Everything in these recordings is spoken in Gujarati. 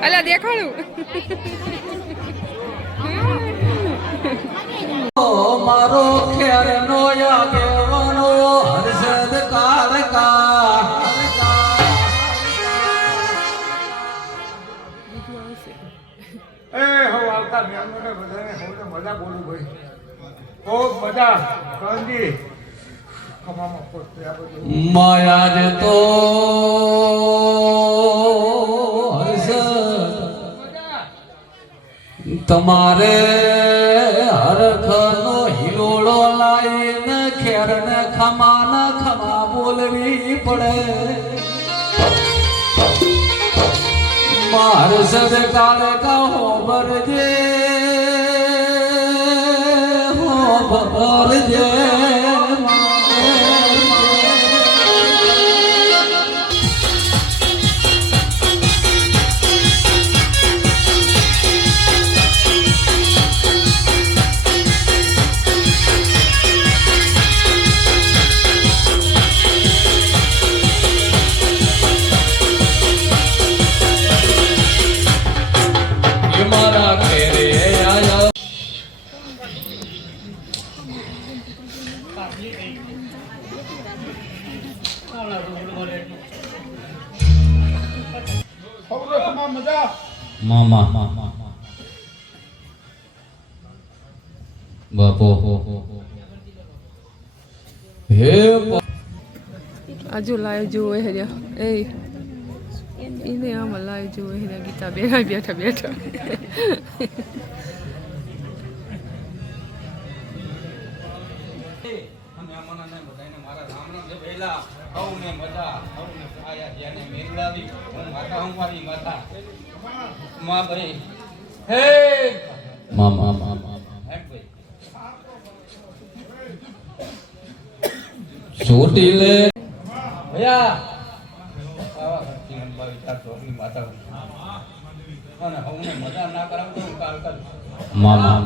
અલા દેખાડું મારો ખેર નો આગેવાનો હર્ષદ કારકા એ હો આવતા મ્યાનોને બધાને હોને મજા બોલું ભાઈ ખૂબ મજા કાંજી કમામાં પોતે આ બધું માયા જ તો તમારે હરખનો હિલોળો લાઈને ખેરને ખમા બોલવી પડે માર સરકાર કહો બરજે હો બરજે મામા બાપો હે આજુ લાઈવ જોવે હે એ એને આમાં લાઈવ જોવે હે ગીતા બેઠા બેઠા છોટી લે ભૈયા મામા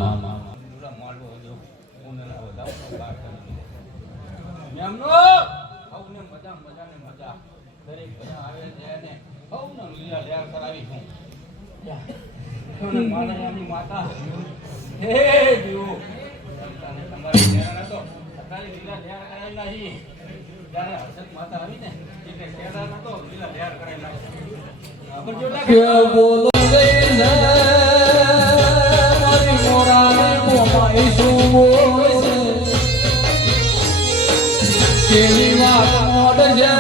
માતા હે દીવો તમારી લેરા તો સકાલે લીલા લેર કરાયેલા હી જ્યારે હર્ષદ માતા આવી ને એટલે શેરા નતો લીલા લેર કરાયેલા ખબર જોતા કે બોલો રે મારી મોરાને મોમાઈ સુવો કેવી વાત મોડ છે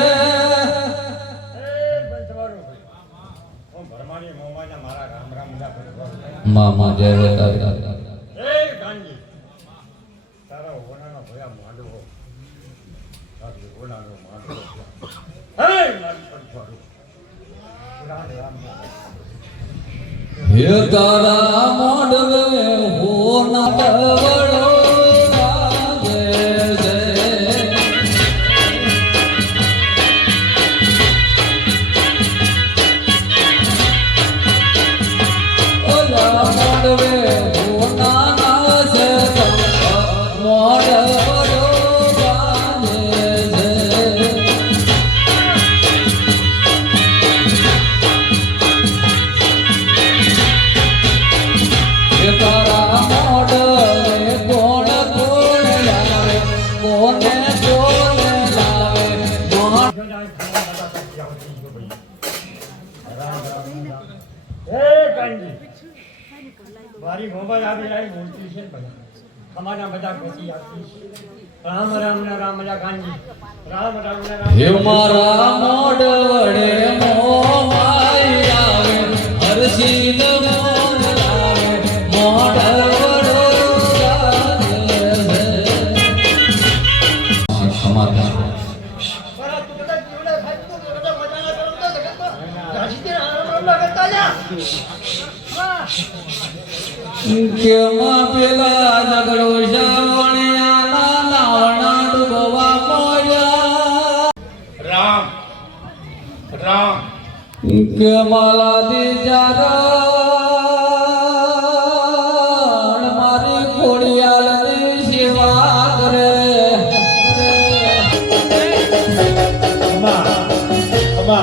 મામા જય વતારી એ ગાંજી તારા ઓનાનો ભયા માંડવો તારી ઓનાનો માંડવો હે મારી પંચવાડો રામ રામ હે તારા મોડવે હો ના વડો મારી મોબાઈલ આવી રહી બોલતી છે ભાઈ અમારા બધા ખુશી આપતી રામ રામ ને રામ ગાંધી રામ રામ ને રામ હે મારા મોડ વડે મોમાઈ આવે હરસી મોડ આવે મોડ વડો સમાધાન પર તું બધા જીવડે ભાઈ તું બધા મજા ના કરો તો જગતમાં રાજી કેમાં પેલા ઝઘડો શ્રાવણિયાના નાવણા ડૂબવા મોડ્યા રામ રામ કે માલાથી ચારણ મારી ખોડિયાલની સેવા કરે હવે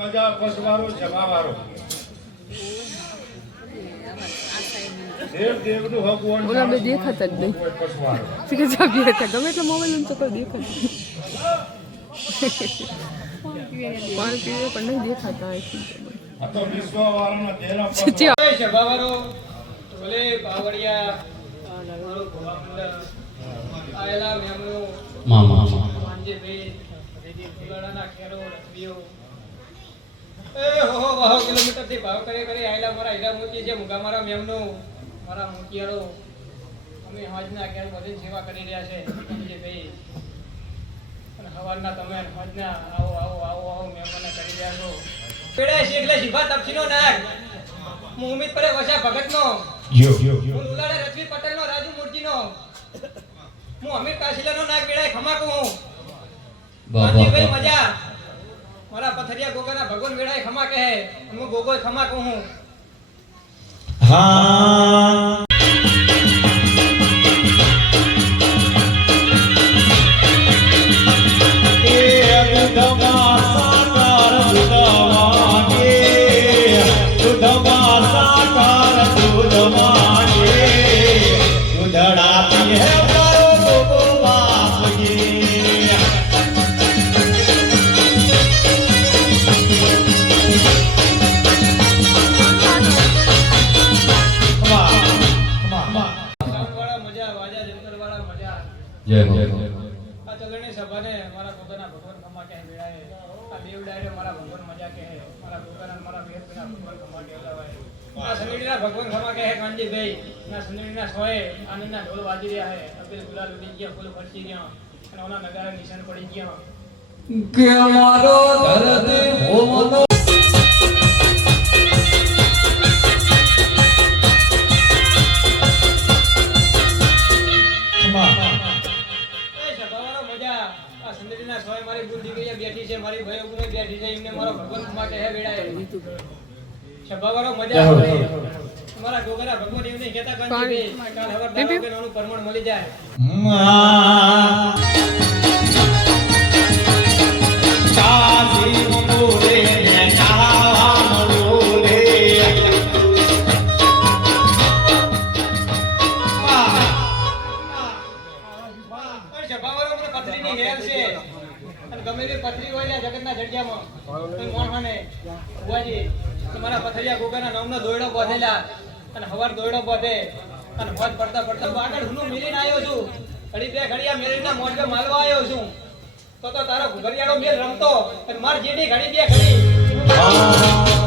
મજા પસવારો જમાવારો દેવ દેવનું ભગવાન ઓલા બે દેખાતા જ નહીં પસવારો કે જાગી હતા ગમે એટલે મોબાઈલ તો કોઈ દેખાતું પાણી પીવે પણ નહીં દેખાતા આ તો વિશ્વવાળાના તેરા સચ્ચી સભાવાળો ભલે બાવળિયા મારો ભોળામંડળ આયેલા મેમનો મામા માંજેભાઈ ફુલાડાના ખેરો રખડીઓ એ હો વાહો કિલોમીટરથી ભાવ કરે આયેલા મારા હીરા મોતી છે મુગા મારા મેમનો મારા મોતિયાળો અમે હોજના ક્યારે બધી સેવા કરી રહ્યા છે માંજેભાઈ અને હવારના તમે હોજના આવો આવો આવો આવો મેમને કરી રહ્યા છો પેડા છે એટલે શિફા તપસીનો નાગ હું ઉમેદ પડે વસા ભગતનો હું ઉલાડા રજવી પટેલનો રાજુ મૂર્તિનો હું અમીર કાશીલાનો નાગ વેળાય ખમાકુ હું ભાઈ મજા મારા પથરિયા ગોગાના ભગવાન વેળાય ખમા કહે હું ગોગોય ખમાકુ હું હા વાળા મજા વાજા જંતર વાળા મજા જય હો આ ચલણી સભાને મારા ગોગાના ભગવાન ખમા કહે વેળાય આ દેવ ડાયરે મારા ભગવાન મજા કહે મારા ગોગાના મારા બેરના ભગવાન ખમા કહે લાવાય આ સંગીતના ભગવાન ખમા કહે કાંજીભાઈ ના સંગીતના સોએ આનંદના ઢોલ વાજી રહ્યા હે અબીલ ગુલાલ ઉડી ગયા ફૂલ ફરસી ગયા અને ઓના નગારા નિશાન પડી ગયા કે મારો ધરતી ભોમનો એ સભાવાળો મજા આ સંગીતના સોએ મારી બુદ્ધિ ગઈ બેઠી છે મારી ભાઈ ઉગને બેઠી છે એમને મારો ભગવાન ખમા કહે વેળાય સભાવાળો મજા આવે મારા ગોગરા ભગવાન એમને કહેતા કાંજીભાઈ કાલ હવાર દાડો કે નાનું પરમણ મળી જાય સભાવાળો મને પથરીની હેર છે અને ગમે તે પથરી હોય ને જગતના જગ્યામાં કોઈ મોણહાને ભુવાજી તમારા પથરિયા ગોગાના નામનો દોયડો બાંધેલા અને હવાર દોયડો બાંધે અને મોજ પડતા પડતા આગળ હુનો મેલીને આવ્યો છું ઘડી બે ઘડિયા મેલીના મોઢે માલવા આવ્યો છું તો તારો ઘડિયાળો મેલ રમતો અને માર જેડી ઘડી બે ઘડી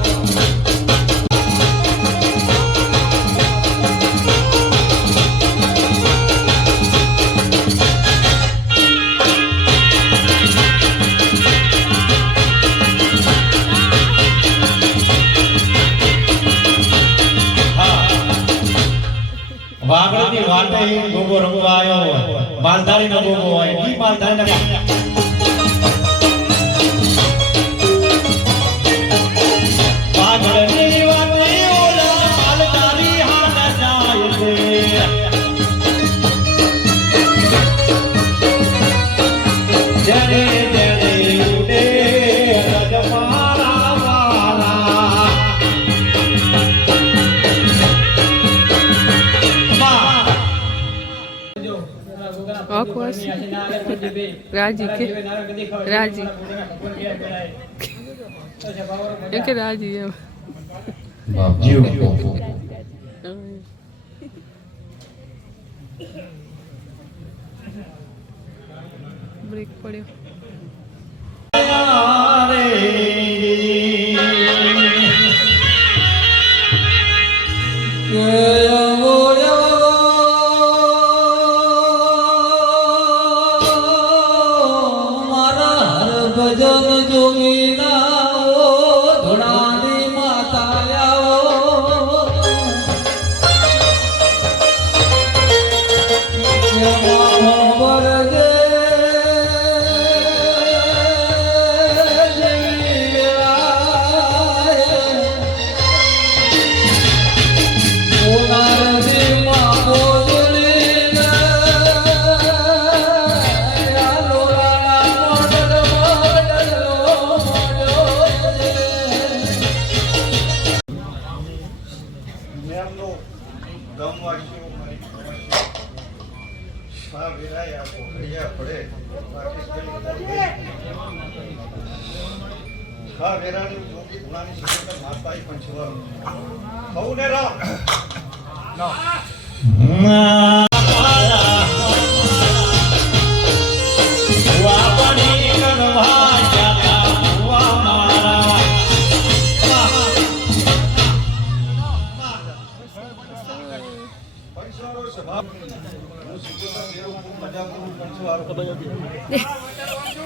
વાગડની વાટે ગોગો રમવા આવ્યો હોય માલધારી નો ગોગો હોય ઈ માલધારી વાગડની વાટે ઓલા માલધારી હાલ જાય છે જરે જરે ઉડે રજમારા વાલા આખું રાજી કે રાજી એ કે રાજી એમ બ્રેક પડ્યો ભજન જોગીના ધોળાની માતા આવો વરદે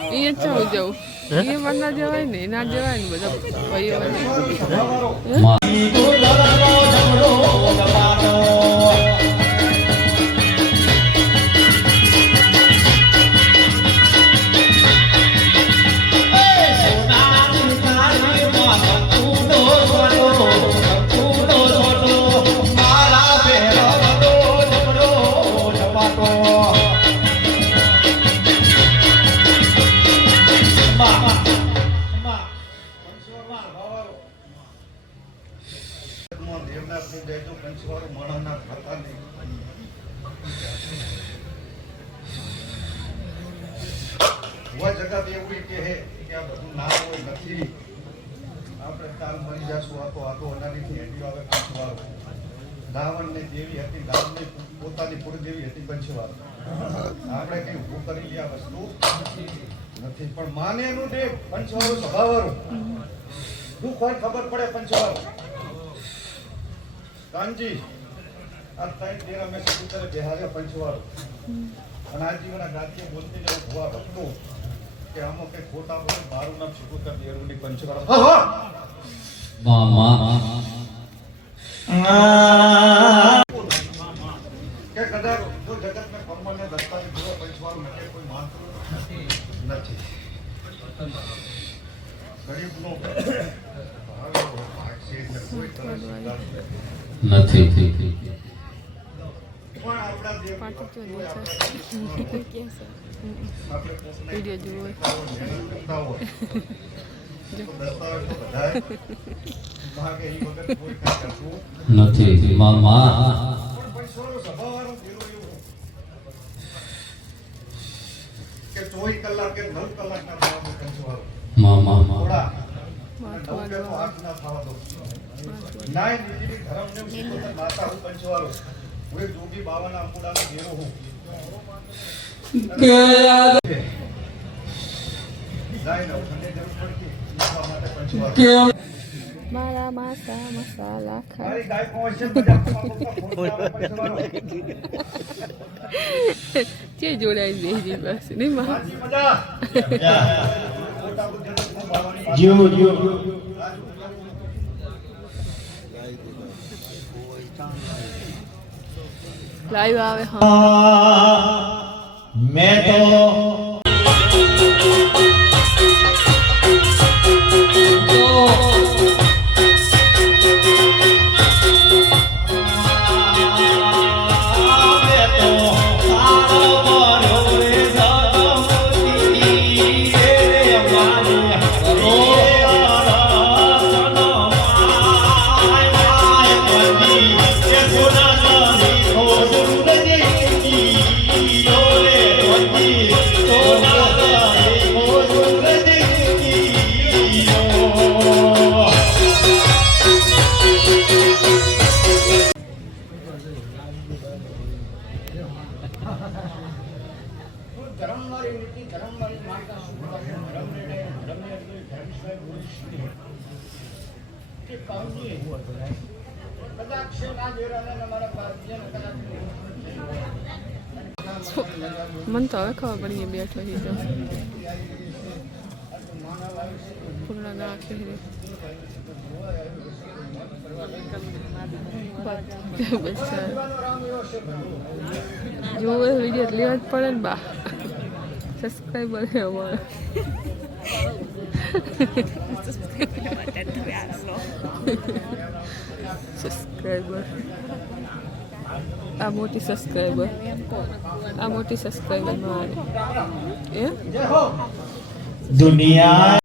એ ચાલ જવું એ પણ ના જવાય ને ના જવાય ને બધા ભાઈઓ જગત એવું કે હે કે આ બધું ના હોય નથી આપણે કાલ મરી જશું આ તો અનાદિથી હેડી આવે પંચવાળો રાવણને દેવી હતી રાવણની પોતાની કુળદેવી હતી પંચવાળો આપણે કઈ ઊભું કરી લે આ વસ્તુ નથી પણ માને એનું દેવ પંચવાળો સ્વભાવવાળો દુઃખ હોય ખબર પડે પંચવાળો કાનજી આ ત્રણ દેર અમે સકુતરે બેહાર્યો પંચવાળો અને આ જીવના ગાંધીએ બોલતી જવું ભુવા ભક્તો કે અમુક કે ખોટા બોલે મારું નામ સકુતર દેરુની પંચવાળો કે કદાચ જો જગતને કમળને દસ્તાની ભુવા પંચવાળો માટે કોઈ માનતું નથી ગરીબનો ભાગ છે કોઈ તરફ નથી વિડીયો જુઓ નથી મામા કે 24 કલાક કે 9 કલાકના ભાવ પંચવાળો મામા થોડા 9 કે 8 ના થવા દો નાય નીતિ ધર્મને માતા હું પંચવાળો હું એક જોગી બાવાના અંકુડાનો ઘેરો હું મારા માસા મસાલા ખા મારી ગાય પહોંચે જે જોડાઈ બેહી બસ નહીં માં જીવ જીવ લાઈવ આવે હા मैं तो મને તો હવે ખબર પડી બેઠો છે તો નાખે છે બચ્ચા જોવે વિડીયો લેવા જ પડે ને બા સબસ્ક્રાઈબર છે અમારા સબસ્ક્રાઈબર આ મોટી સબસ્ક્રાઈબર મારે એ દુનિયા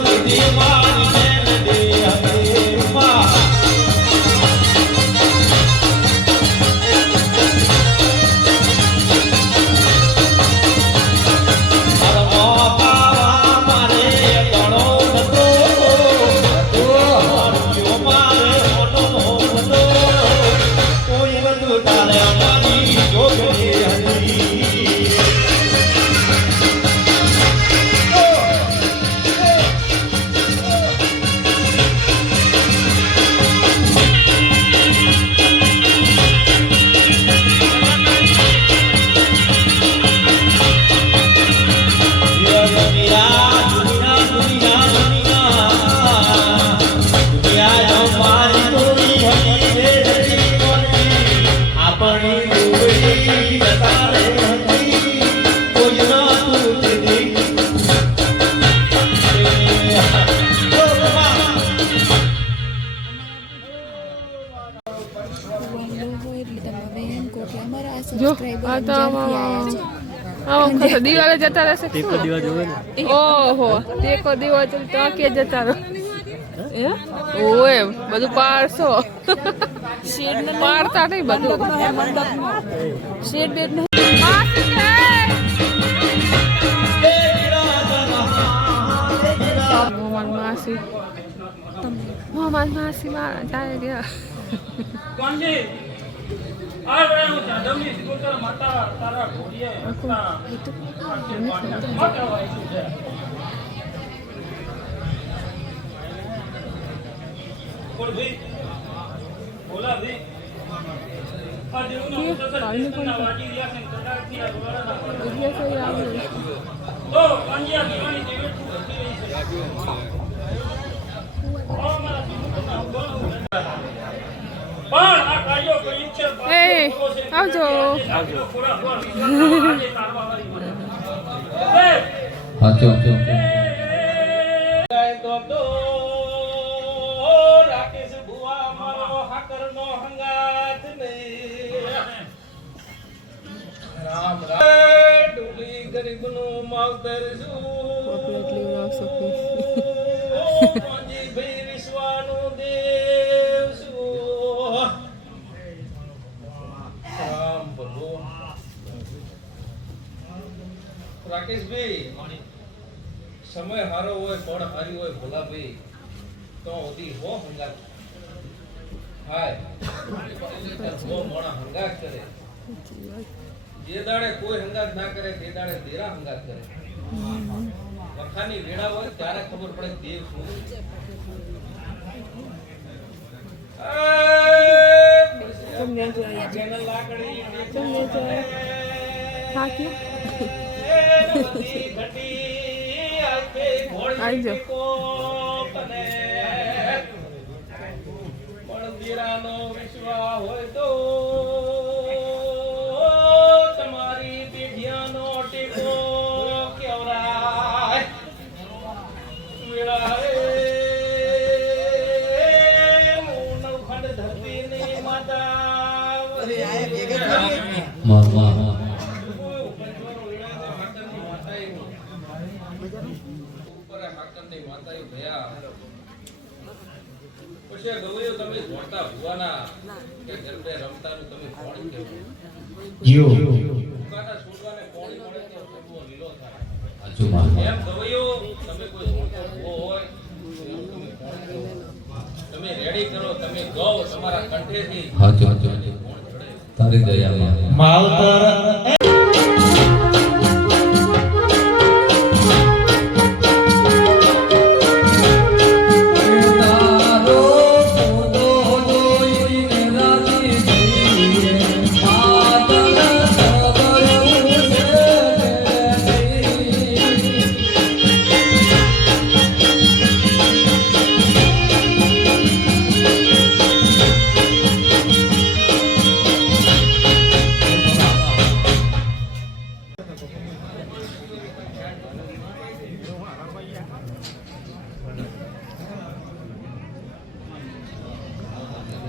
જો આ તો આમાં દિવાલે જતા રહેશે ઓહો ટેકો દીવા તો કે જતા રહો ઓય બધું પાડશો પાડતા નહીં બધું શેડ બેડ નહીં મોહમ્મદ માસી મારા જાય ગયા કોણજી આ વેળાનું જાદવની સિકોતર માતા તારા ઘોડીએ માતા વાયસુ છે બોલ ભાઈ બોલા ભાઈ આ દેવનો ઉત્તર વાટી રહ્યા છે કડાથી આ ગોળાના તો કોણજી આ દીવાની જીવેટ હતી રહી છે ઓ મારા જીવના પણ આ કાર્યો કરી છે આવજો રાકેશ ભુવા મારો હાકરનો હંગાત નહીં રામ રામ ડુલી ગરીબનો માવતર છું મોજી ભાઈ વિશ્વાનો દેવ છું રામ બોલો રાકેશભાઈ સમય હારો હોય પણ હારી હોય ભોલાભાઈ તો ઓદી હો હંગાત હાય હો મોણા હંગાત કરે જે દાડે કોઈ હંગાત ના કરે તે દાડે દેરા હંગાત કરે વખાની વેળા હોય ત્યારે ખબર પડે દેવ શું મંદિરાનો વિશ્વાસ હોય તો તમારી પેઢિયાનો ટેકો કેવરાય વેળા નવખંડ ધરતીની માતા પછી ગવૈયો તમે જોડતા ભુવાના કે ગરબે રમતાનું તમે કોણ કેવું ભૂકાના છોડવાને કોણી મળે તો સબો લીલો થાય એમ ગવૈયો તમે કોઈ જોડતો ભુવો હોય એવું તમે કોણ કેવું તમે રેડી કરો તમે ગાઓ તમારા કંઠેથી કોણ જોડે તારી દયામાં માવતર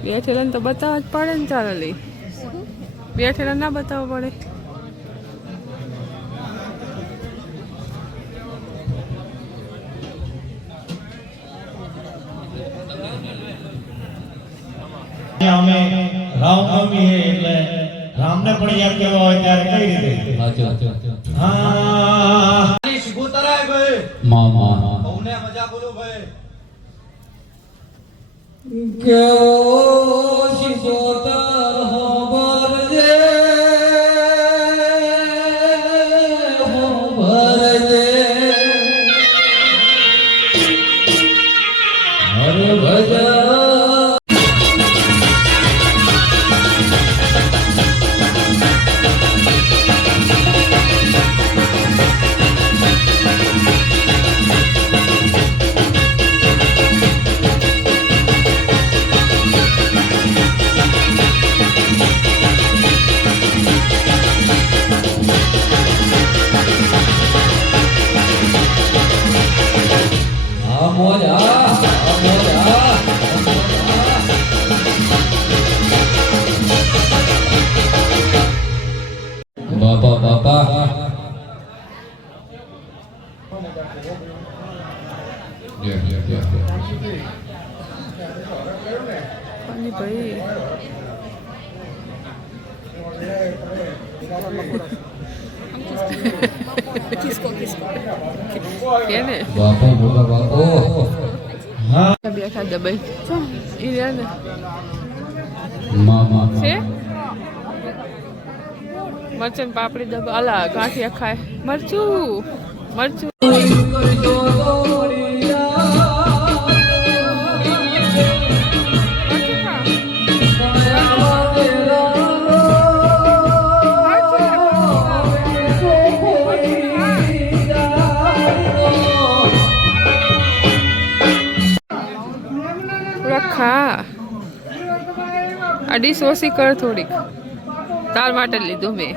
બેઠેલા તો બતાવવા જ પડે ને. ચાલો લઈ બેઠેલા ના બતાવવા પડે. અમે રામનવમી હે એટલે રામને પણ યાદ કરવા હોય ત્યારે કઈ રીતે હા શિગોતરાય ભાઈ મામા બહુને મજા બોલો ભાઈ કેવો શિશોતર હોબરજે હરે ભજા બાપા બાપા અને ભાઈ કેને બાપા બોલા બાપો બેઠા દબાઈ ઈ રહ્યા ને મામા છે મરચન પાપડી દબા અલા ગાંઠિયા ખાય મરચું મરચું ખા આ ડીશ ઓછી કર થોડીક તાર માટે લીધું મેં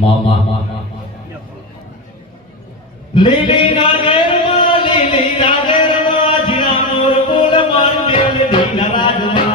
મામા લીલી નાગેરમાં જીણા મોર બોલ માર દેલ દીના રાજમાં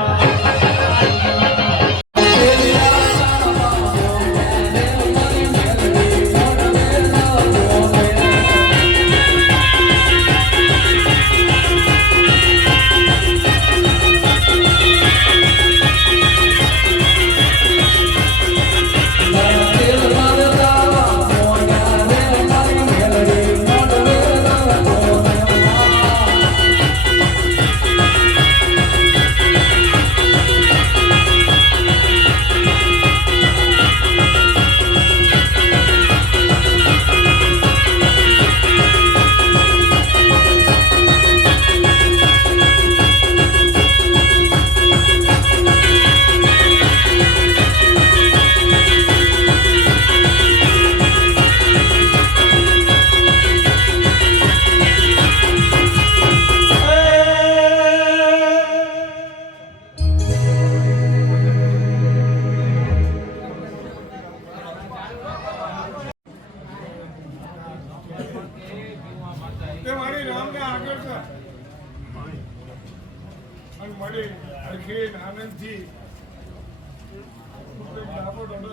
આનંદથી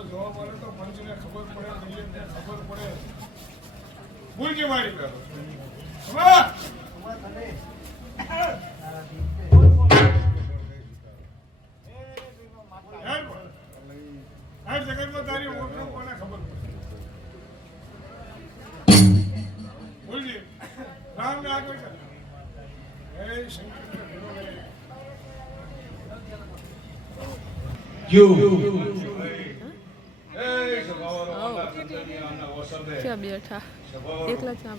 જોવા મળે તો પંચને ખબર પડે, ખબર પડે. ભૂલજી મારી હર જગતમાં તારી ઓળખ કોને ખબર પડે. ભૂલજી રામ ને આગળ ચાલ. હે શંકર ક્યાં બેઠા એકલા ચા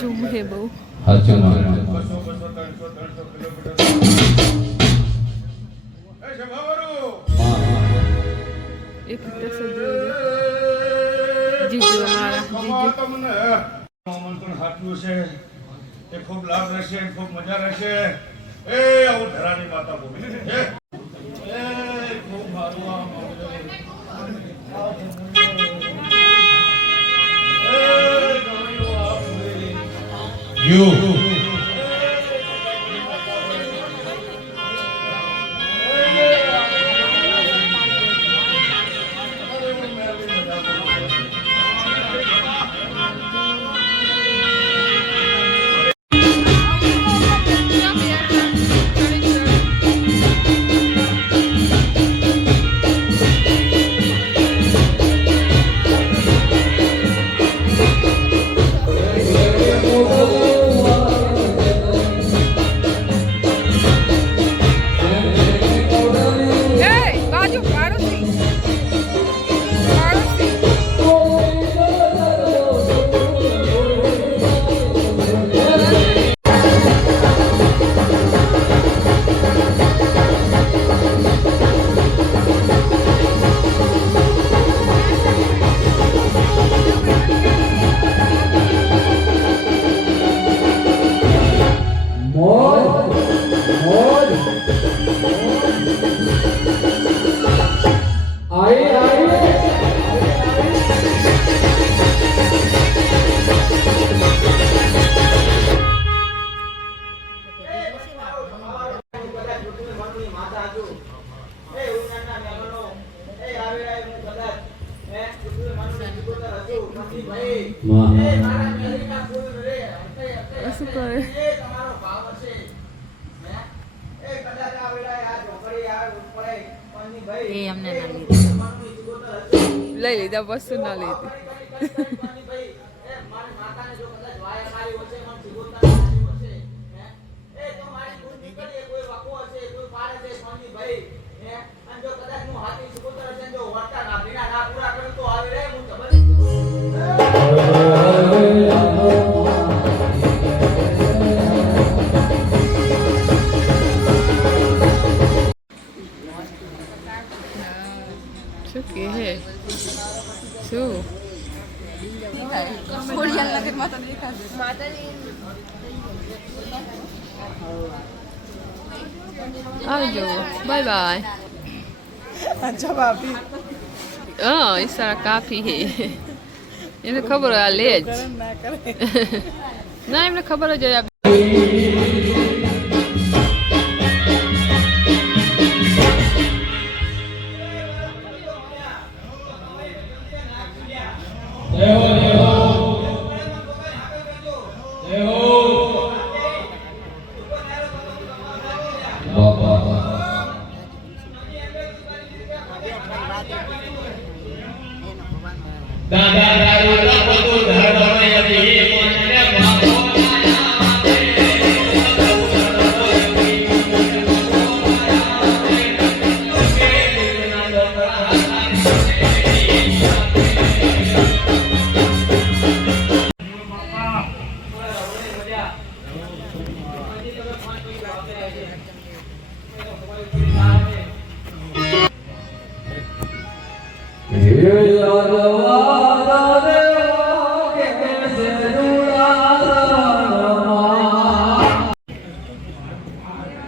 જુમે બહુ એક જીજુ અમારા આમંત્રણ આપ્યું છે એ ખૂબ લાભ રહેશે, ખૂબ મજા રહેશે. એ હું ધરાની માતા બોલું હે એ ખૂબ મારું આ મામલો. એ ગણ્યો આ બોલી. યુ બાજુ પાડોશી માં શું કરે એ અમને ના લીધું. લઈ લીધા વસ્તુ ના લીધી શું કે હે શું આવજો બાય બાય अच्छा भाभी હા ઈશારા કાફી હે એને ખબર હોય આ લે જ ना करे ના એમને ખબર જ હોય દાદા દાદી લપતો ધરવાય હતી કોને બાપો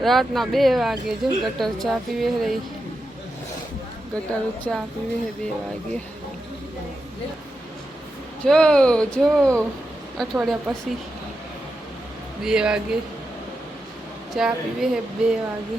રાતના 2 વાગે જો ગટર ચા પીવે રહી ગટર ચા પીવે 2 વાગે જો જો અઠવાડિયા પછી 2 વાગે ચા પીવે 2 વાગે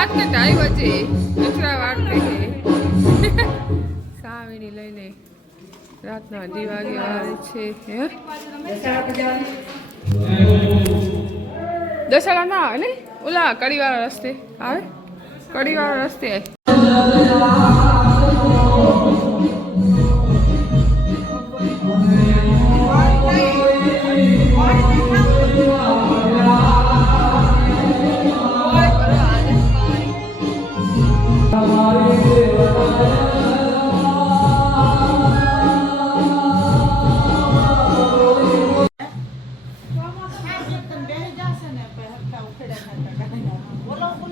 રાતનો ટાઈમ હજી એટલા વાર થઈ સાવીની લઈને રાતના 2 વાગે આવે છે હે દસાડા ના આવે ને ઓલા કડીવાળા રસ્તે આવે કડીવાળા રસ્તે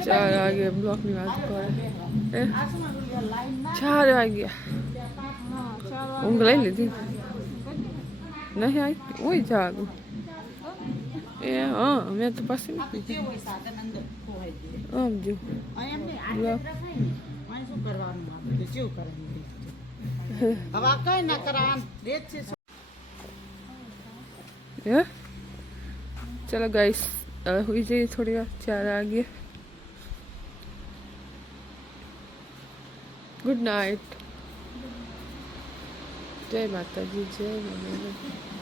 ચાર વાગે બ્લોકની વાત કરે 4 વાગ્યા ઊંઘ લઈ લીધી નહીં આવી ઓય જાગું એ હા મેં તો પછી નથી આમ જો चलो गाइस हुई जाइए थोड़ी बार 4 आ गया गुड नाइट जय माता जी जय माता